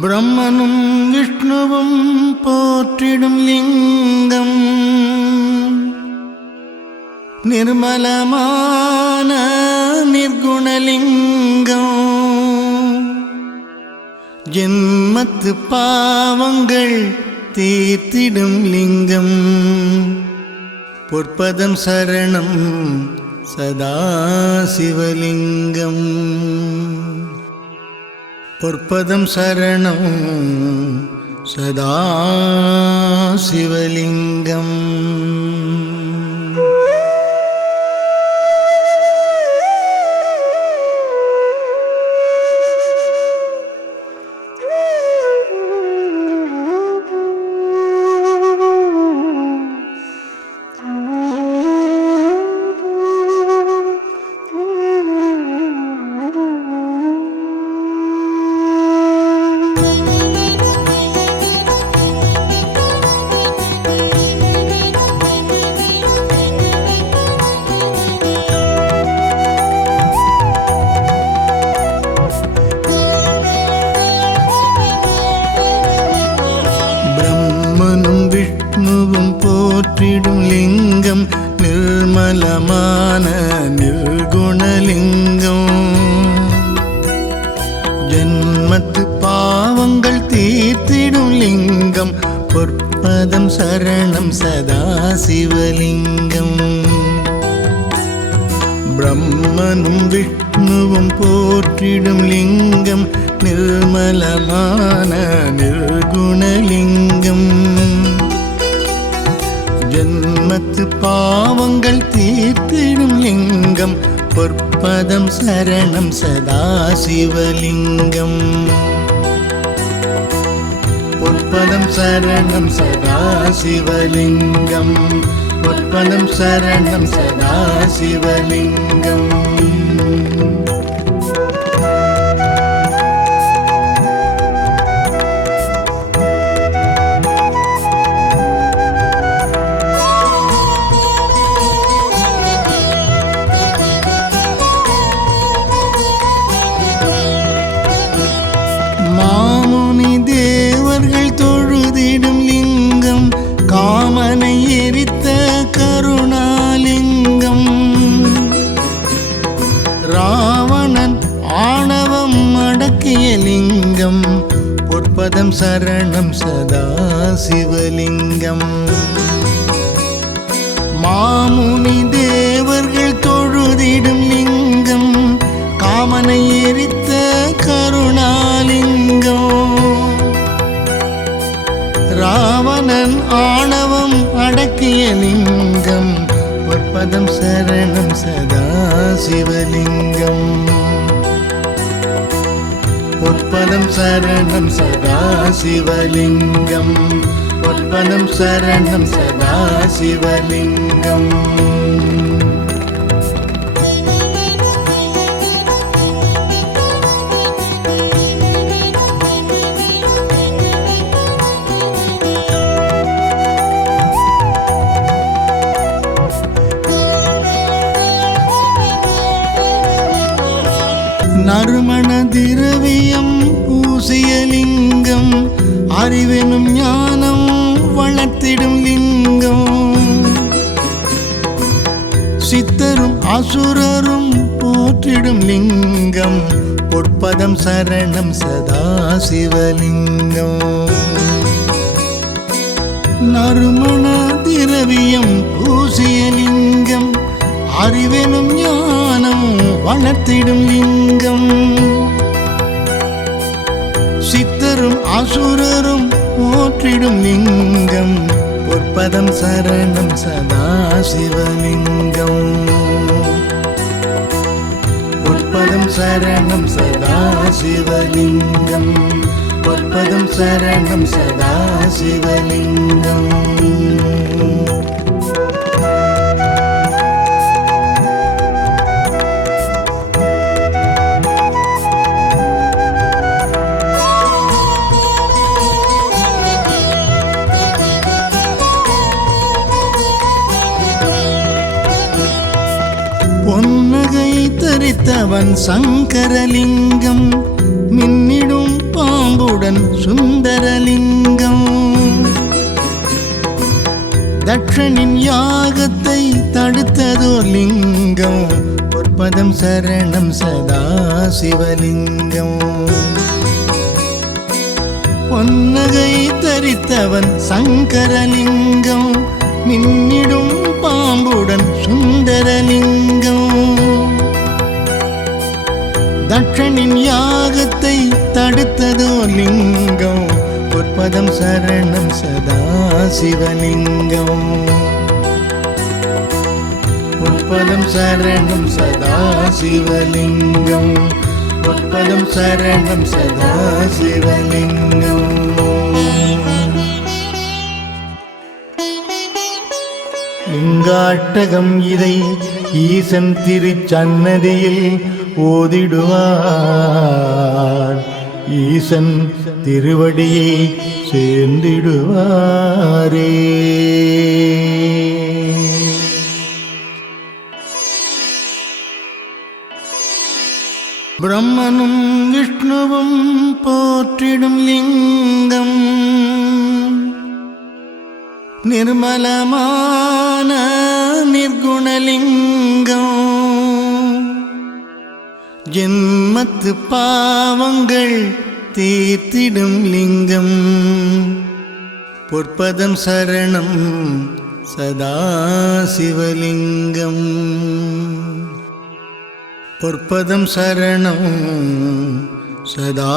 பிரம்மனும் விஷ்ணுவும் போற்றிடும் லிங்கம் நிர்மலமான நிர்குணலிங்கம் ஜென்மத்து பாவங்கள் தீர்த்திடும் லிங்கம் பொற்பதம் சரணம் சதாசிவலிங்கம் பொற்பதம் சரணம் சதாசிவலிங்கம். விஷ்ணுவும் போற்றிடும் லிங்கம் நிர்மலமான நிர்குணலிங்கம் ஜன்மத்து பாவங்கள் தீர்த்திடும் லிங்கம் பொற்பதம் சரணம் சதாசிவலிங்கம். பிரம்மனும் விஷ்ணுவும் போற்றிடும் லிங்கம் நிர்மலமான நிர்குணலிங்கம் ஜன்மத்து பாவங்கள் தீர்த்திடும் லிங்கம் பொற்பதம் சரணம் சதாசிவலிங்கம். பொற்பதம் சரணம் சதாசிவலிங்கம் பொற்பதம் சரணம் சதாசிவலிங்கம். மாமுனி தேவர்கள் தொழுதிடும் லிங்கம் காமனை எரித்த கருணாலிங்கம். ராவணன் ஆணவம் அடக்கிய லிங்கம் பொற்பதம் சரணம் சதாசிவலிங்கம். மாமுனி தேவர்கள் தொழுதிடும் லிங்கம் காமனை எரித்த கருணாலிங்கம். ராவணன் ஆணவம் அடக்கிய லிங்கம் பொற்பதம் சரணம் சதாசிவலிங்கம். பொற்பதம் சரணம் சதாசிவலிங்கம் பொற்பதம் சரணம் சதாசிவலிங்கம். நறுமண திரவியம் பூசிய லிங்கம் அறிவெனும் ஞானம் வளர்த்திடும் லிங்கம். சித்தரும் அசுரரும் போற்றிடும் லிங்கம் பொற்பதம் சரணம் சதாசிவலிங்கம். நறுமண திரவியம் பூசிய லிங்கம் அறிவெனும் ஞானம் வளர்த்திடும் லிங்கம். சித்தரும் அசுரரும் போற்றிடும் லிங்கம் பொற்பதம் சரணம் சதாசிவலிங்கம். பொற்பதம் சரணம் சதாசிவலிங்கம் பொற்பதம் சரணம் சதாசிவலிங்கம். பொன்னகை தரித்தவன் சங்கரலிங்கம் மின்னிடும் பாம்புடன் தட்சனின் யாகத்தை தடுத்ததோர் லிங்கம் பொற்பதம் சரணம் சதா சிவலிங்கம். பொன்னகை தரித்தவன் சங்கரலிங்கம் மின்னிடும் பாம்புடன் சுந்தரலிங்கம். தட்சனின் யாகத்தை தடுத்ததோர் லிங்கம் பொற்பதம் சரணம் சதா சிவலிங்கம். பொற்பதம் சரணம் சதா சிவலிங்கம். பொற்பதம் சரணம் சதா சிவலிங்கம். லிங்காட்டகம் இதை ஈசன் திருச்சன்னதியில் ஓதிடுவார். ஈசன் திருவடியை சேர்ந்திடுவாரே. பிரம்மனும் விஷ்ணுவும் போற்றிடும் லிங்கம் நிர்மலமான நிர்குணலிங்கம். ஜென்மத்து பாவங்கள் தீர்த்திடும் லிங்கம் பொற்பதம் சரணம் சதா சிவலிங்கம். பொற்பதம் சரணம் சதா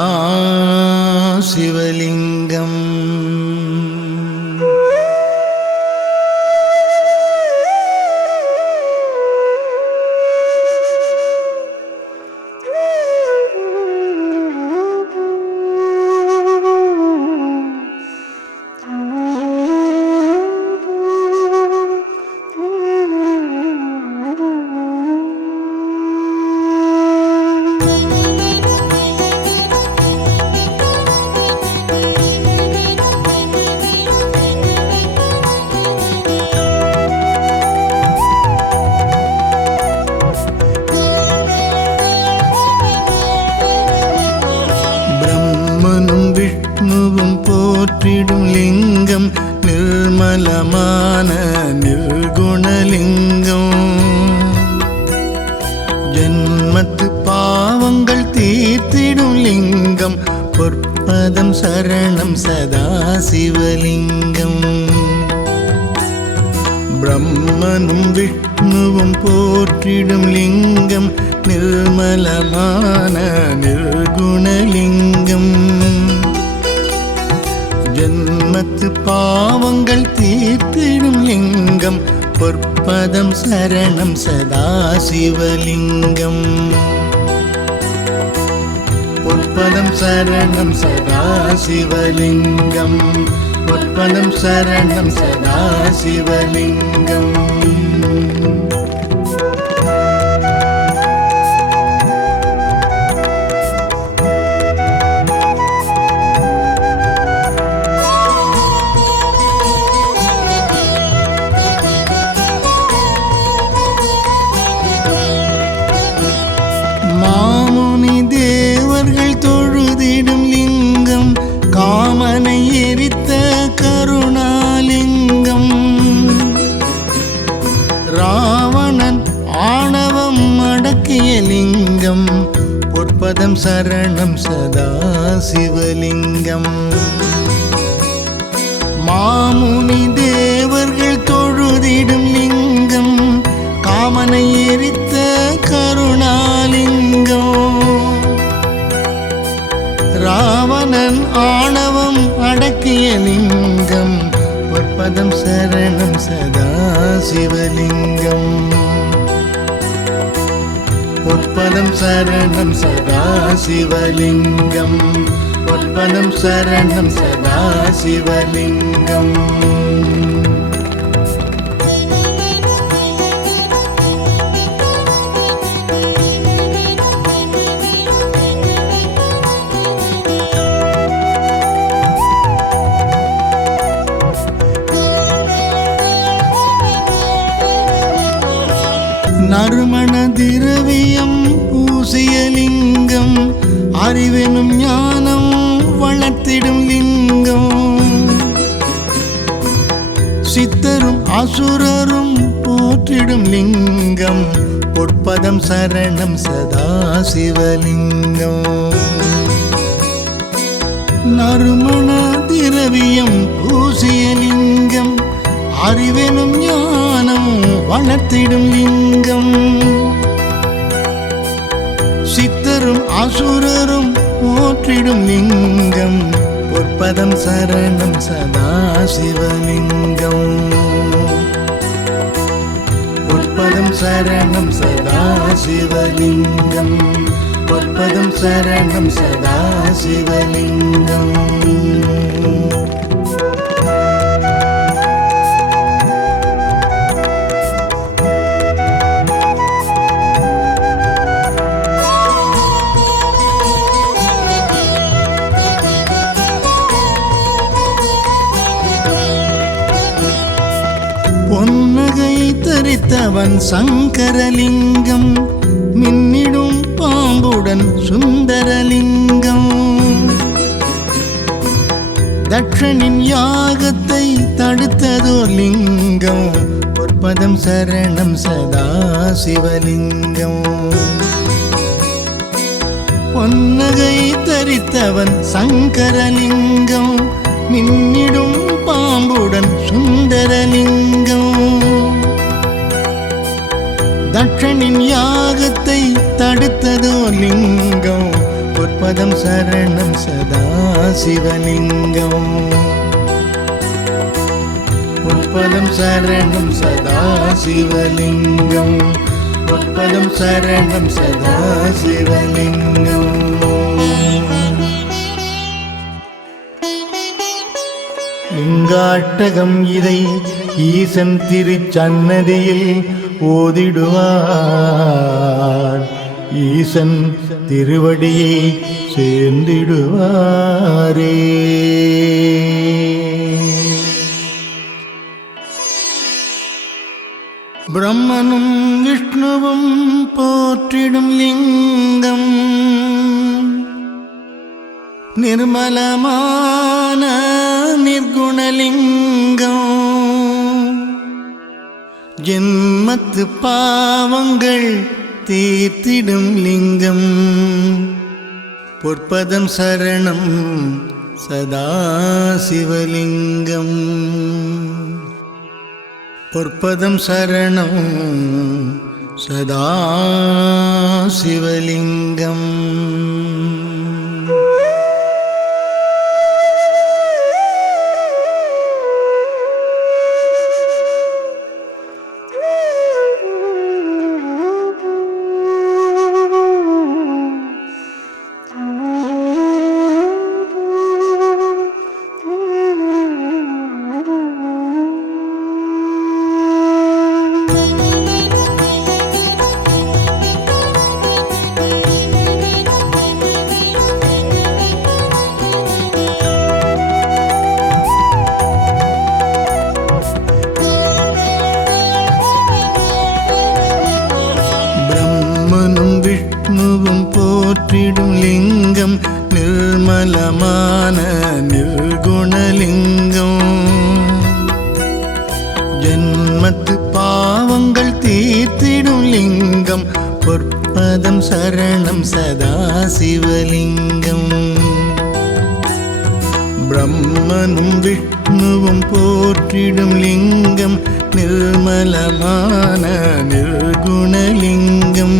சிவலிங்கம். விஷ்ணுவும் போற்றிடும் லிங்கம் நிர்மலமான நிர்குணலிங்கம். ஜன்மத்து பாவங்கள் தீர்த்திடும் லிங்கம் பொற்பதம் சரணம் சதா சிவலிங்கம். பிரம்மனும் விஷ்ணுவும் போற்றிடும் லிங்கம் நிர்மலமான நிர்குணலிங்கம். ஜன்மத்து பாவங்கள் தீர்த்திடும் லிங்கம் பொற்பதம் சரணம் சதா சிவலிங்கம். பொற்பதம் சரணம் சதா சிவலிங்கம். பொற்பதம் சரணம் சதா சிவலிங்கம். மாமுனி தேவர்கள் தொழுதிடும் லிங்கம் காமனை எரித்த கருணாலிங்கம். ராவணன் ஆணவம் அடக்கிய லிங்கம் பொற்பதம் சரணம் சதா சிவலிங்கம். மாமுனி தேவர்கள் தொழுதிடும் லிங்கம் காமனை எரித்த கருணாலிங்கம். ராவணன் ஆணவம் அடக்கிய லிங்கம் பொற்பதம் சரணம் சதா சிவலிங்கம். பொற்பதம் சரணம் சதா சிவலிங்கம். பொற்பதம் சரணம் சதா சிவலிங்கம். நறுமண திரவியம் பூசிய லிங்கம் அறிவெனும் ஞானம் வளர்த்திடும் லிங்கம். சித்தரும் அசுரரும் போற்றிடும் லிங்கம் பொற்பதம் சரணம் சதா சிவலிங்கம். நறுமண திரவியம் பூசிய லிங்கம் அறிவெனும் ஞானம் வளர்த்திடும் லிங்கம். சித்தரும் அசுரரும் போற்றிடும் லிங்கம் பொற்பதம் சரணம் சதா சிவலிங்கம். பொற்பதம் சரணம் சதா சிவலிங்கம். பொற்பதம் சரணம் சதா சிவலிங்கம். பொன்னகை தரித்தவன் சங்கரலிங்கம் மின்னிடும் பாம்புடன் சுந்தரலிங்கம். தட்சனின் யாகத்தை தடுத்ததோர் லிங்கம் பொற்பதம் சரணம் சதா சிவலிங்கம். பொன்னகை தரித்தவன் சங்கரலிங்கம் மின்னிடும் பாம்புடன் சுந்தரலிங்கம். தட்சனின் யாகத்தை தடுத்ததோ லிங்கம் பொற்பதம் சரணம் சதா சிவலிங்கம். பொற்பதம் சரணம் சதா சிவலிங்கம். பொற்பதம் சரணம் சதா சிவலிங்கம். லிங்காட்டகம் இதை ஈசன் திருச்சன்னதியில் ஓதிடுவார். ஈசன் திருவடியை சேர்ந்திடுவாரே. பிரம்மனும் விஷ்ணுவும் போற்றிடும் லிங்கம் நிர்மலமான நிர்குணலிங்கம். ஜென்மத்து பாவங்கள் தீர்த்திடும் லிங்கம் பொற்பதம் சரணம் சதா சிவலிங்கம். பொற்பதம் சரணம் சதா சிவலிங்கம். போற்றிடும் லிங்கம் நிர்மலமான நிர்குணலிங்கம். ஜன்மத்து பாவங்கள் தீர்த்திடும் லிங்கம் பொற்பதம் சரணம் சதா சிவலிங்கம். பிரம்மனும் விஷ்ணுவும் போற்றிடும் லிங்கம் நிர்மலமான நிர்குணலிங்கம்.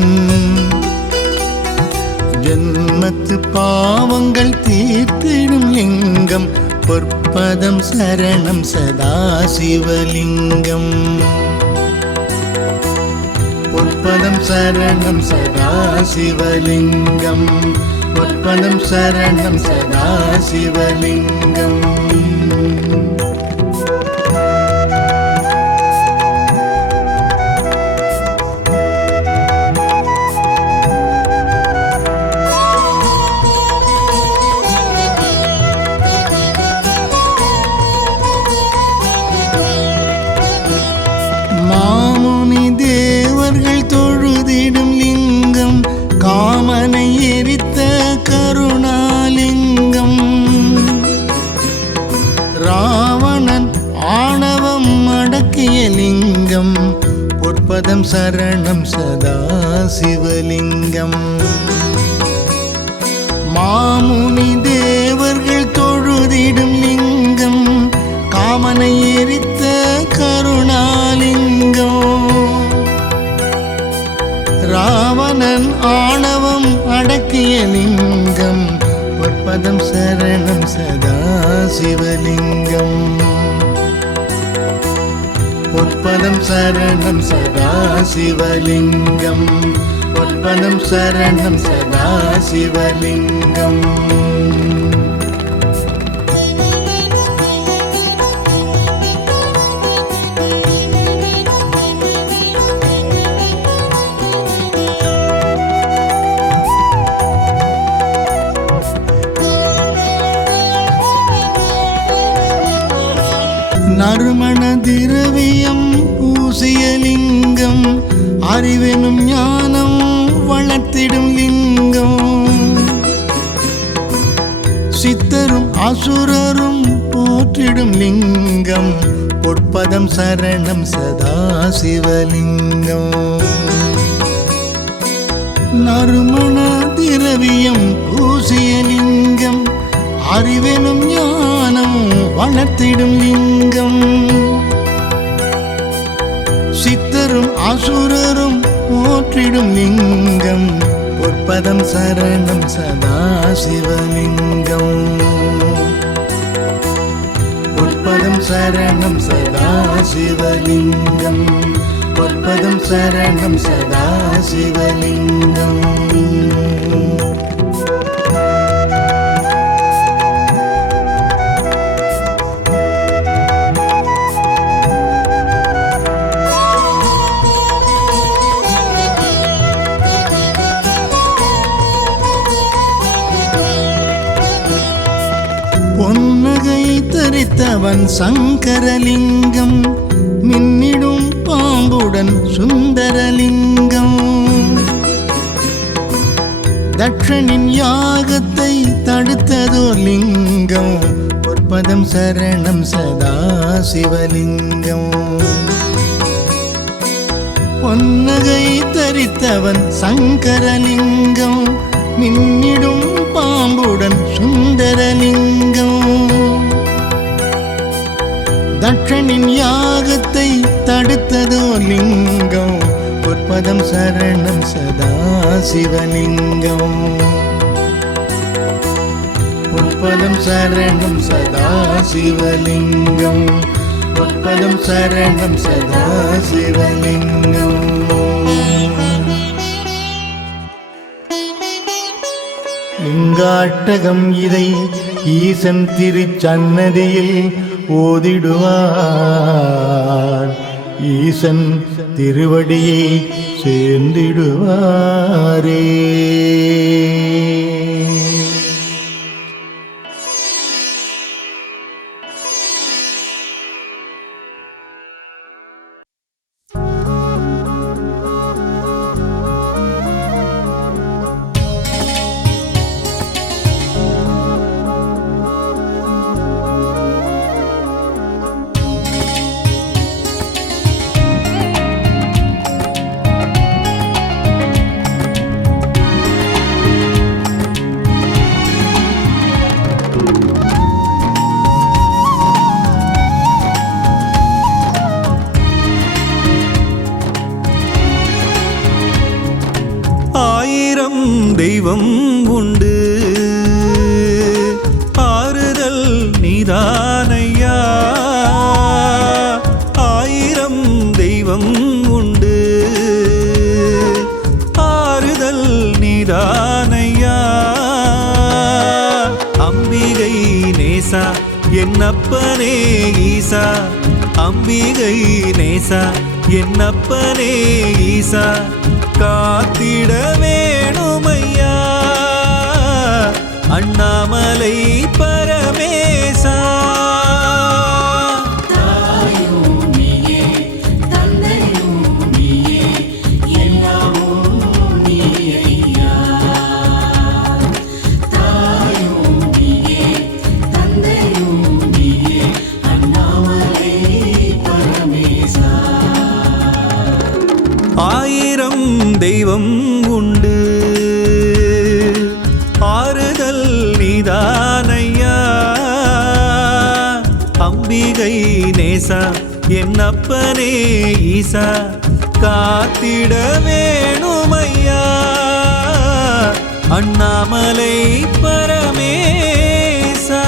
ஜன்மத்து பாவங்கள் தீர்த்திடும் லிங்கம் பொற்பதம் சரணம் சதா சிவலிங்கம். பொற்பதம் சரணம் சதா சிவலிங்கம். பொற்பதம் சரணம் சதா சிவலிங்கம். மாமுனி தேவர்கள் தொழுதிடும் லிங்கம் காமனை எரித்த கருணாலிங்கம். பொற்பதம் சரணம் சதா சிவலிங்கம். மாமுனி தேவர்கள் தொழுதிடும் லிங்கம், காமனை எரித்த கருணாலிங்கம். ராவணன் ஆணவம் அடக்கிய லிங்கம், பொற்பதம் சரணம் சதா சிவலிங்கம். பொற்பதம் சரணம் சதா சிவலிங்கம், பொற்பதம் சரணம் சதா சிவலிங்கம். நறுமண திரவியம் பூசிய லிங்கம், அறிவெனும் ஞானம் வளர்த்திடும் லிங்கம். சித்தரும் அசுரரும் போற்றிடும் லிங்கம், பொற்பதம் சரணம் சதா சிவலிங்கம். நறுமண திரவியம் பூசிய லிங்கம், அறிவெனும் ஞானம் வளர்த்திடும் லிங்கம். சித்தரும் அசுரரும் போற்றிடும் லிங்கம், பொற்பதம் சரணம் சதா சிவலிங்கம். பொற்பதம் சரணம் சதா சிவலிங்கம், பொற்பதம் சரணம் சதா சிவலிங்கம். பொன்னகை தரித்தவன் சங்கரலிங்கம், மின்னிடும் பாம்புடன் சுந்தரலிங்கம். தட்சனின் யாகத்தை தடுத்ததோர் லிங்கம், பொற்பதம் சரணம் சதா சிவலிங்கம். பொன்னகை தரித்தவன் சங்கரலிங்கம், மின்னிடும் பாம்புடன் சுந்தரலிங்கம். தட்சனின் யாகத்தை தடுத்ததோ லிங்கம், பொற்பதம் சரணம் சதா சிவலிங்கம். பொற்பதம் சரணம் சதா சிவலிங்கம், பொற்பதம் சரணம் சதா சிவலிங்கம். லிங்காட்டகம் இதை ஈசன் திருச்சன்னதியில் ஓதிடுவார், ஈசன் திருவடியை சேர்ந்திடுவாரே. தெய்வம் உண்டு, ஆறுதல் நீதானையா. ஆயிரம் தெய்வம் உண்டு, ஆறுதல் நீதானையா. அம்பிகை நேசா என்னப்பனே ஈசா, அம்பிகை நேசா என்னப்பனே ஈசா. காத்திட வேணுமையா அண்ணாமலை பரமேசா. அம்பிகை நேசா என் அப்பனே ஈசா காத்திட வேணுமையா அண்ணாமலை பரமேசா.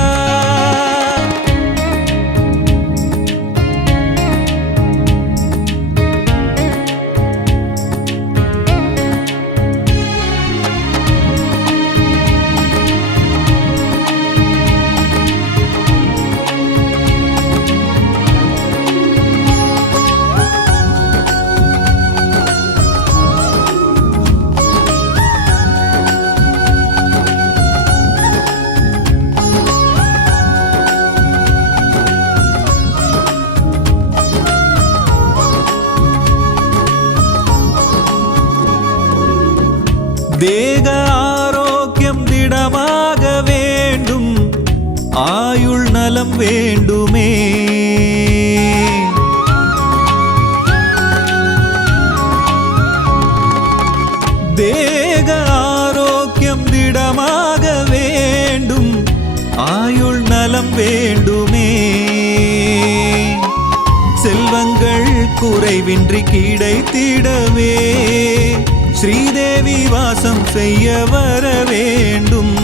தேக ஆரோக்கியம் திடமாக வேண்டும் ஆயுள் நலம் வேண்டுமே தேக ஆரோக்கியம் திடமாக வேண்டும் ஆயுள் நலம் வேண்டுமே செல்வங்கள் குறைவின்றி கிடைத்திடவே ஸ்ரீதேவி வாசம் செய்ய வர வேண்டும்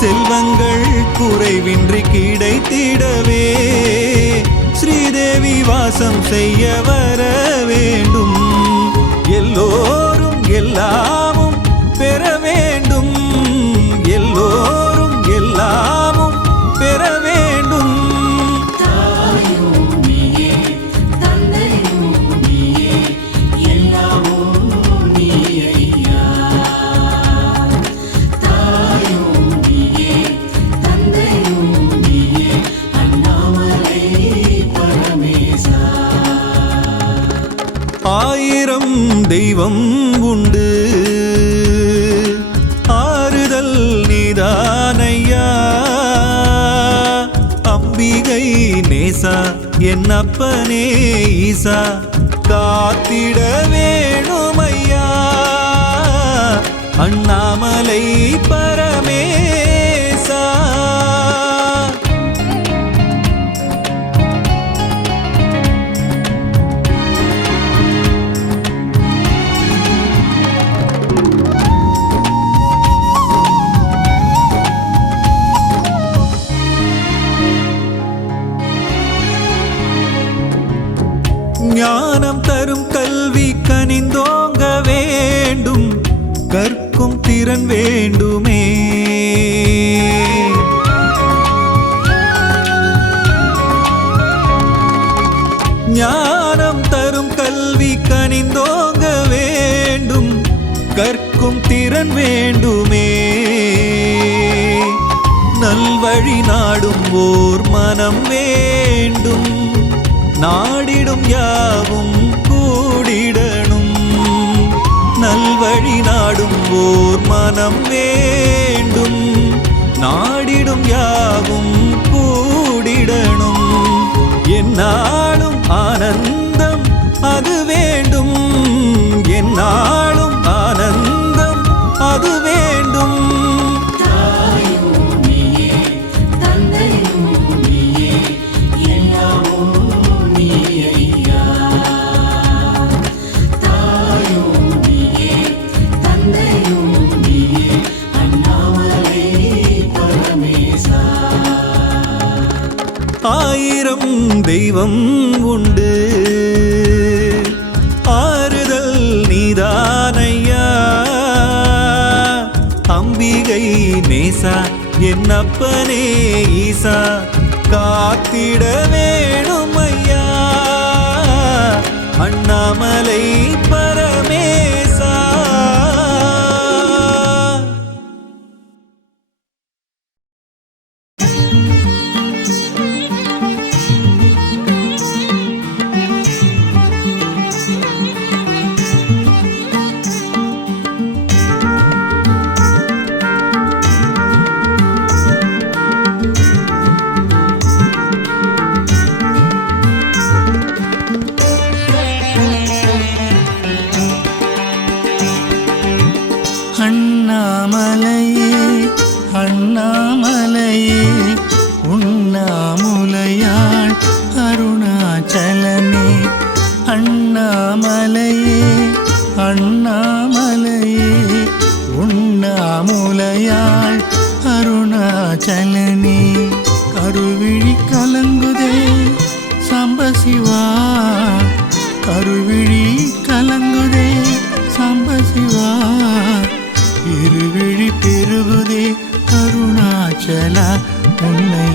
செல்வங்கள் குறைவின்றி கிடைத்திடவே ஸ்ரீதேவி வாசம் செய்ய வர வேண்டும் எல்லோரும் எல்லாமும் பெற வேண்டும் எல்லோரும் எல்லாமும் பெற வேண்டும். ஆயிரம் தெய்வம் உண்டு ஆறுதல் நீதானையா அம்பிகை நேசா என் அப்பனே ஈசா காத்திட வேணுமையா அண்ணாமலை பரமேசா. ஞானம் தரும் கல்வி கனிந்தோங்க வேண்டும் கற்கும் திறன் வேண்டுமே ஞானம் தரும் கல்வி கனிந்தோங்க வேண்டும் கற்கும் திறன் வேண்டுமே நல்வழி நாடும் ஓர் மனம் வேண்டும் நாடிடும் யாவும் கூடிடணும் நல்வழி நாடும் ஓர் மனம் வேண்டும் நாடிடும் யாவும் கூடிடணும் என்னாலும் ஆனந்தம் அது வேண்டும் என்னாலும் ஆனந்தம் அது வேண்டும். ஆயிரம் தெய்வம் உண்டு ஆறுதல் நீதானையா அம்பிகை நேசா என் அப்பனே ஈசா காத்திட வேணுமையா அண்ணாமலை பரமேசா. அண்ணாமலையே அண்ணாமலையே உண்ணாமுலை அண்ணாமுலையாள் அருணாச்சலனே அண்ணாமலையே அண்ணாமலையே உண்ணாமுலையாள் அருணாச்சலனே கருவிழி கலங்குதே சம்பசிவா கருவிழி கலங்குதே சம்பசிவா இருவிழி பெருகுதே அருணாச்சலா உன்னை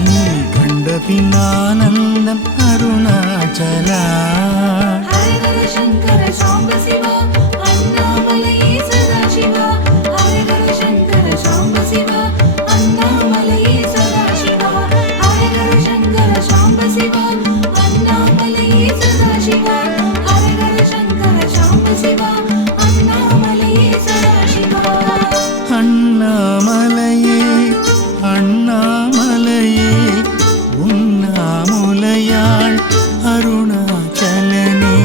கண்ட பின்னானந்தம் அருணாச்சலா ஹரே ஹர சங்கர சாம்ப சிவா அண்ணாமலையே சதாசிவா ஹரே ஹர சங்கர சாம்ப சிவா அண்ணாமலையே சதாசிவா ஹரே ஹர சங்கர சாம்ப சிவா அண்ணாமலையே சதாசிவா ஹரே ஹர சங்கர சாம்ப சிவா அண்ணாமலையே சதாசிவா அண்ணாமலையே அண்ணாமலையே உண்ணாமுலையாள் அருணாச்சலனே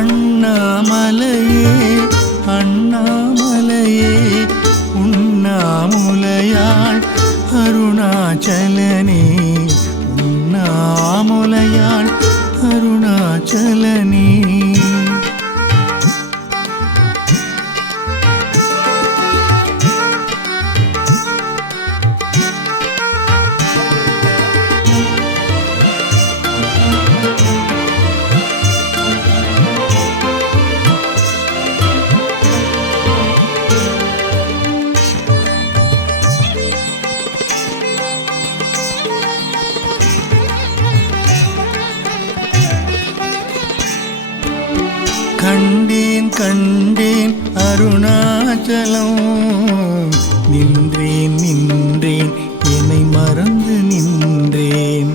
அண்ணாமலையே அண்ணாமலையே உண்ணாமுலையாள் அருணாச்சலனே உண்ணாமுலையாள் அருணாச்சலனே கண்டேன் கண்டேன் அருணாச்சலம் நின்றேன் நின்றேன் என்னை மறந்து நின்றேன்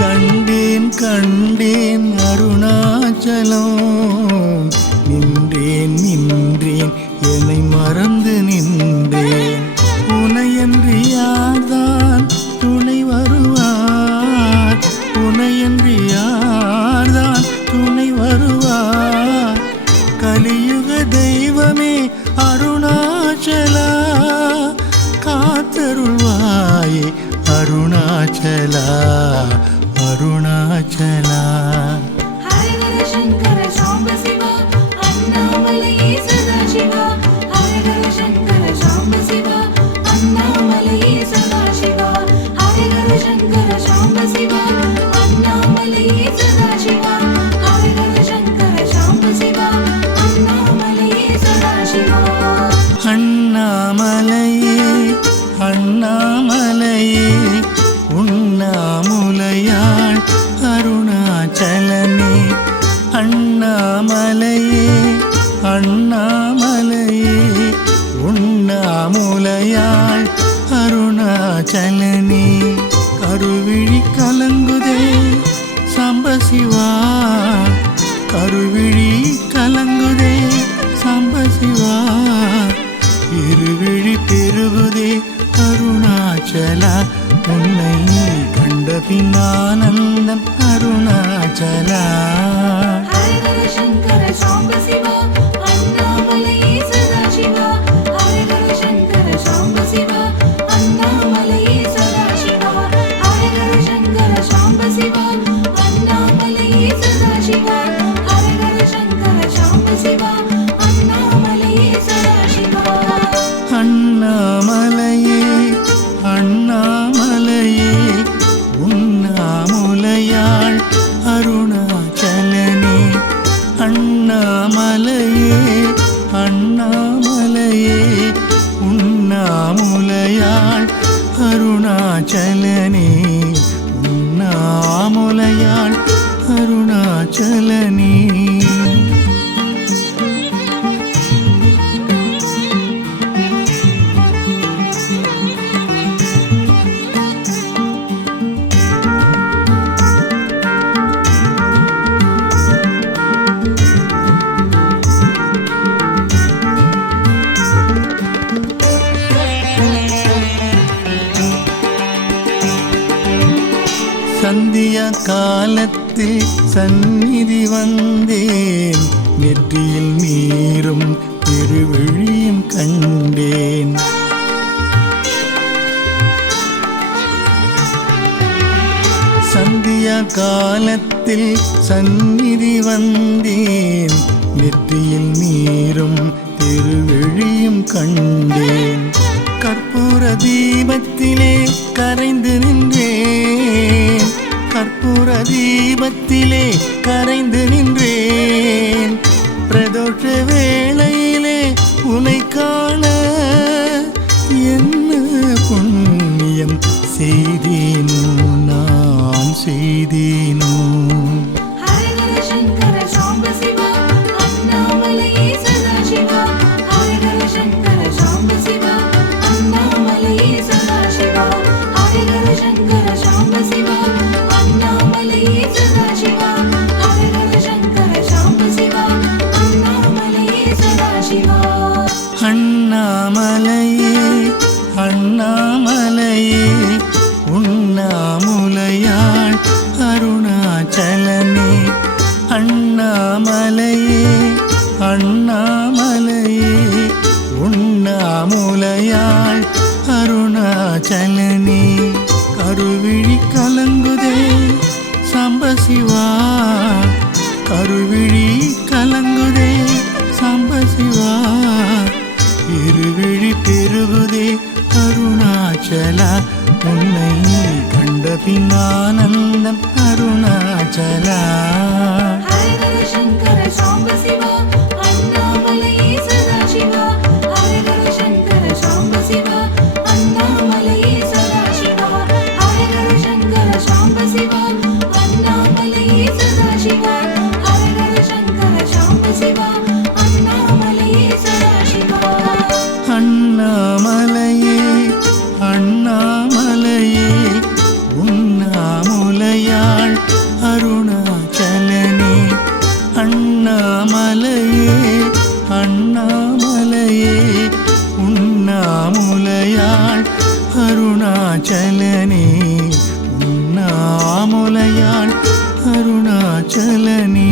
கண்டேன் கண்டேன் அருணாச்சலம் நின்றேன் நின்றேன் என்னை மறந்து நின்றேன் உனையன்று யார்தான் துணை வருவார் உனையன்று யார்தான் துணை வருவார் கலியுக தெய்வமே அருணாச்சலா காத்தருள்வாயே அருணாச்சலா அருணாச்சலா ஹரே ஹர சங்கர சாம்ப சிவா அண்ணாமலையே சதாசிவா ஹரே ஹர சங்கர சாம்ப சிவா அண்ணாமலையே சதாசிவா ஹரே ஹர சங்கர சாம்ப சிவா அண்ணாமலையே சதாசிவா ஹரே ஹர சங்கர சாம்ப சிவா அண்ணாமலையே சதாசிவா அண்ணாமலையே அண்ணாமலையே உண்ணாமுலையாள் அருணாச்சலனே அண்ணாமலையே அண்ணாமலையே உண்ணாமுலையாள் அருணாச்சலனே கருவிழி கலங்குதே சம்பசிவா கருவிழி கலங்குதே சம்பசிவா இருவிழி பெருகுதே அருணாச்சலா உன்னை கண்ட பின்னானந்தம் அருணாச்சலா ஹரே ஹர சங்கர சாம்ப சிவா அண்ணாமலையே சதாசிவா ஹரே ஹர சங்கர சாம்ப சிவா அண்ணாமலையே சதாசிவா ஹரே ஹர சங்கர சாம்ப சிவா அண்ணாமலையே சதாசிவா ஹரே ஹர சங்கர சாம்ப சிவா அண்ணாமலையே சதாசிவா அண்ணாமலையே அண்ணாமலையே உண்ணாமுலையாள் அருணாச்சலனே அண்ணாமலையே அண்ணாமலையே உண்ணாமுலையாள் அருணாச்சலனே உண்ணாமுலையாள் அருணாச்சலனே சந்தியா காலத்தில் சந்நிதி வந்தேன் நெற்றியில் நீரும் திருவிழியும் கண்டேன் காலத்தில் சந்நிதி வந்தேன், நெற்றியில் நீரும் திருவெழியும் கண்டேன். கற்பூர தீபத்திலே கரைந்து நின்றேன், கற்பூர தீபத்திலே கரைந்து நின்றேன். பிரதோஷ வேளையிலே உனை காண என்ன புண்ணியம் செய்தேனோ நான் செய்தேனோ. ஹரஹர சங்கர சாம்ப சிவா அண்ணாமலையே சதாசிவா. ஹரஹர சங்கர சாம்ப சிவா அண்ணாமலையே சதாசிவா. ஹரஹர சங்கர சாம்ப சிவா அண்ணாமலையே சதாசிவா. ஹரஹர சங்கர சாம்ப சிவா அண்ணாமலையே சதாசிவா. அண்ணாமலையே அண்ணாமலையே உண்ணாமுலையாள் அருணாச்சலனே. அண்ணாமலையே அண்ணாமலையே உண்ணாமுலையாள் அருணாச்சலனே. கருவிழி கலங்குதே சாம்பசிவா, கருவிழி கலங்குதே சாம்பசிவா. இருவிழி பெருகுதே அருணாச்சலா, உன்னை கண்ட பின்னானந்தம் அருணாச்சலா. ஹரஹர சங்கர சாம்ப சிவா அண்ணாமலையே சதாசிவா. ஹரஹர சங்கர சாம்ப சிவா அண்ணாமலையே சதாசிவா. ஹரஹர சங்கர சாம்ப சிவா அண்ணாமலையே சதாசிவா. ஹரஹர சங்கர சாம்ப சிவா அண்ணாமலையே சதாசிவா. அண்ணாமலையே அண்ணாமலையே உண்ணாமுலையாள் அருணாச்சலனே. அண்ணாமலையே அண்ணாமலையே உண்ணாமுலையாள் அருணாச்சலனே. உண்ணாமுலையாள் அருணாச்சலனே.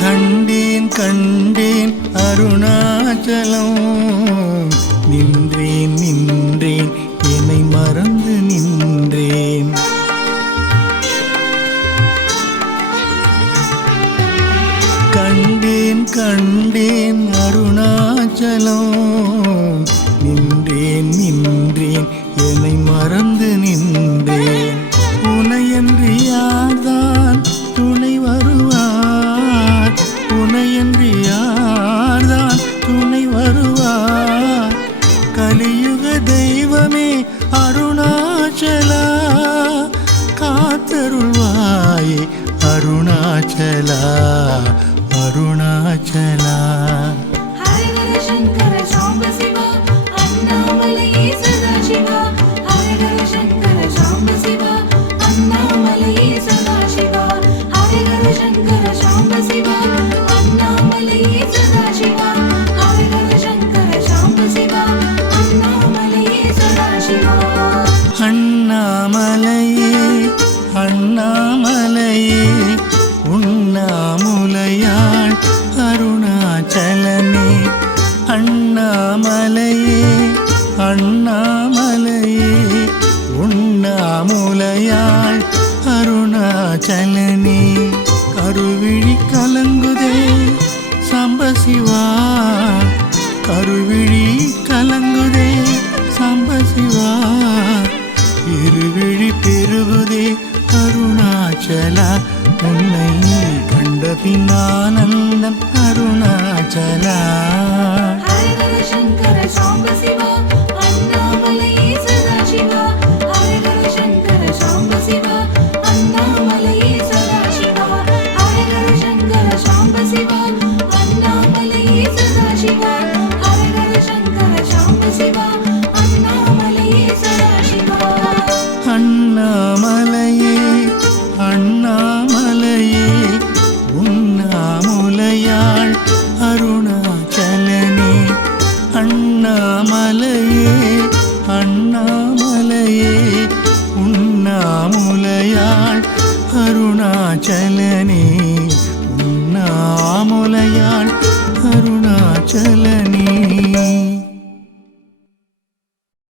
கண்டேன் கண்டேன் அருணாச்சலம், நின்றேன் நின்றேன் என்னை மறந்து நின்றேன். கண்டேன் கண்டேன் அருணாச்சலம், நின்றேன் நின்றேன் என்னை மறந்து நின்றேன். உனையன்று யார்தான் துணை வருவார், உனையன்று யார்தான் துணை வருவார். கலியுக தெய்வமே அருணாச்சலா, காத்தருள்வாயே அருணாச்சலா அருணாச்சலா. ஹரஹர சங்கர சாம்ப சிவா அண்ணாமலையே சதாசிவா. ஹரஹர சங்கர சாம்ப சிவா அண்ணாமலையே சதாசிவா. ஹரஹர சங்கர சாம்ப சிவா அண்ணாமலையே சதாசிவா. ஹரஹர சங்கர சாம்ப சிவா அண்ணாமலையே சதாசிவா. அண்ணாமலையே அண்ணாமலையே உண்ணாமுலையாள் அருணாச்சலனே. அண்ணாமலையே அண்ணாமலையே உண்ணாமுலையாள் அருணாச்சலனே. கருவிழி கலங்குதே சாம்பசிவா, கருவிழி கலங்குதே சாம்பசிவா. இருவிழி பெருகுதே அருணாச்சலா, உன்னை கண்ட பின்னானந்தம் அருணாச்சலா. ஹரஹர சங்கர சாம்ப சிவா அண்ணாமலையே சதாசிவா. ஹரஹர சங்கர சாம்ப சிவா அண்ணாமலையே சதாசிவா. ஹரஹர சங்கர சாம்ப சிவா அண்ணாமலையே சதாசிவா. ஹரஹர சங்கர சாம்ப சிவா அண்ணாமலையே சதாசிவா. அண்ணாமலையே அண்ணாமலையே